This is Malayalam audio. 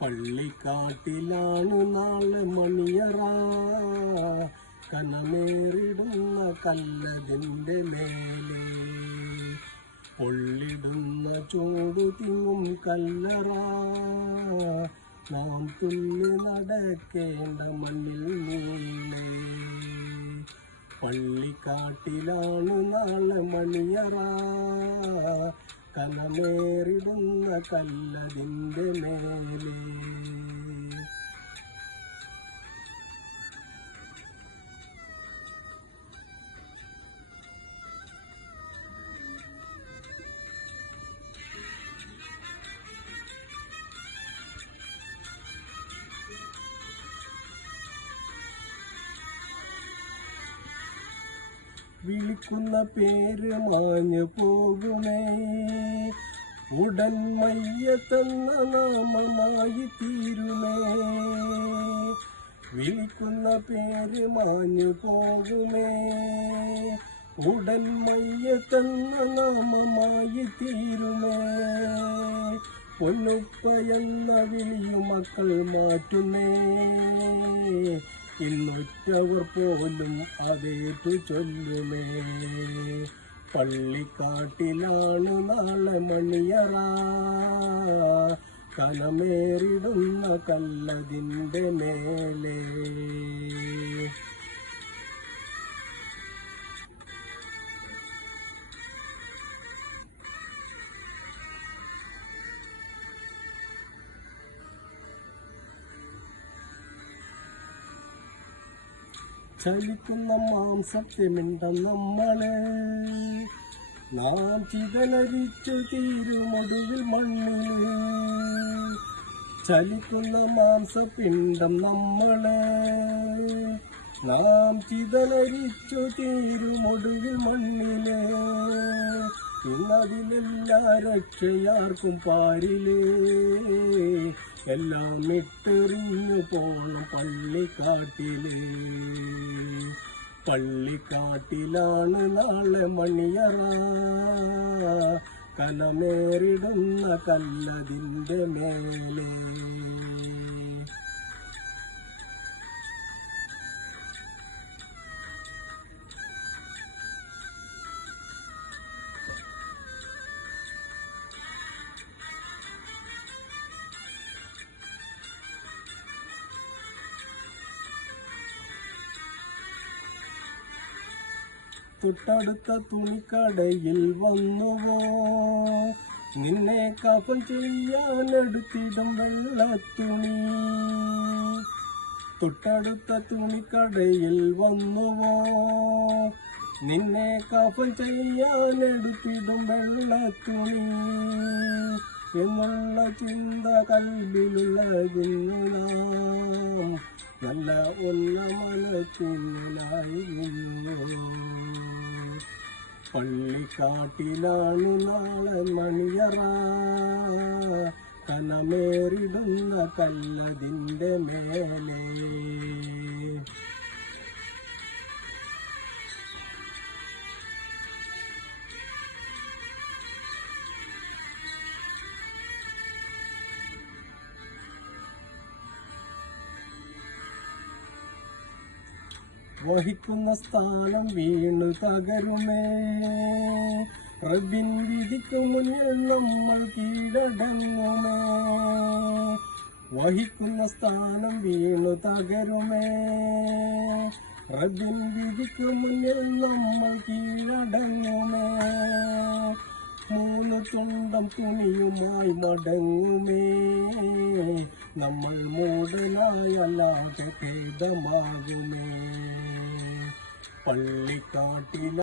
പള്ളിക്കാട്ടിലാണ് നാളെ മണിയറ, കനമേറിടുന്ന കല്ലതിൻ്റെ മേലെ പൊള്ളിടുന്ന ചോടു തിങ്ങും കല്ലറ. നാം തുന്നി നടക്കേണ്ട മണ്ണിൽ നീളെ പള്ളിക്കാട്ടിലാണ് നാളെ മണിയറ, കനമേറിടുന്ന കല്ലതിൻ്റെ മേലെ. വിളിക്കുന്ന പേര് മാഞ്ഞു പോകുമേ, ഉടൻ മയ്യത്തെന്ന നാമമായി തീരുമേ. വിളിക്കുന്ന പേര് മാഞ്ഞു പോകുമേ, ഉടൻ മയ്യത്തെന്ന നാമമായി തീരുമേ. പൊന്നുപ്പയെന്ന വിളിയു മക്കൾ മാറ്റുന്നേ, ഇന്നൊറ്റവർ പോലും അതേറ്റു ചൊല്ലുമേ. പള്ളിക്കാട്ടിലാണ് നാളെ മണിയറ, കനമേറിടുന്ന കല്ലതിൻ്റെ മേലെ. ചലിക്കുന്ന മാംസത്തിമിണ്ട നമ്മളെ നാം ചിതലരിച്ചു തീരുമൊടുവിൽ മണ്ണിൽ. ചലിക്കുന്ന മാംസപിണ്ഡം നമ്മളെ നാം ചിതലരിച്ചു തീരുമൊടുവിൽ മണ്ണില്. ഇന്നതിലെല്ലാ രക്ഷയാർക്കും പാരിലേ, എല്ലാം ഇട്ടെറിഞ്ഞു പോണം പള്ളിക്കാട്ടില്. പള്ളിക്കാട്ടിലാണ് നാളെ മണിയറ, കനമേറിടുന്ന കല്ലതിൻ്റെ മേലെ. തൊട്ടടുത്ത തുണിക്കടയിൽ വന്നുവോ, നിന്നെ കഫൻ ചെയ്യാനെടുത്തിടും വെള്ളത്തുണി. തൊട്ടടുത്ത തുണിക്കടയിൽ വന്നുവോ, നിന്നെ കഫൻ ചെയ്യാനെടുത്തിടും വെള്ളത്തുണി. എന്നുള്ള ചിന്ത കൽവിലുള്ളതിന്നു നാം നല്ല ഒന്ന മനസ്സിനായിരുന്നു. പള്ളിക്കാട്ടിലാണ് നാളെ മണിയറ, കനമേറിടുന്ന കല്ലതിൻ്റെ മേലെ. വഹിക്കുന്ന സ്ഥാനം വീണു തകരുമേ, റബ്ബിൻ വിധിക്കു മുന്നിൽ നമ്മൾ കീഴടങ്ങുമേ. വഹിക്കുന്ന സ്ഥാനം വീണു തകരുമേ, റബ്ബിൻ വിധിക്കു മുന്നിൽ നമ്മൾ കീഴടങ്ങുമേ. 3 തുണ്ടം തുണിയുമായി മടങ്ങുമേ, നമ്മൾ മൂടനായല്ലാതെ ഭേദമാകുമേ. പള്ളിക്കാട്ടിൽ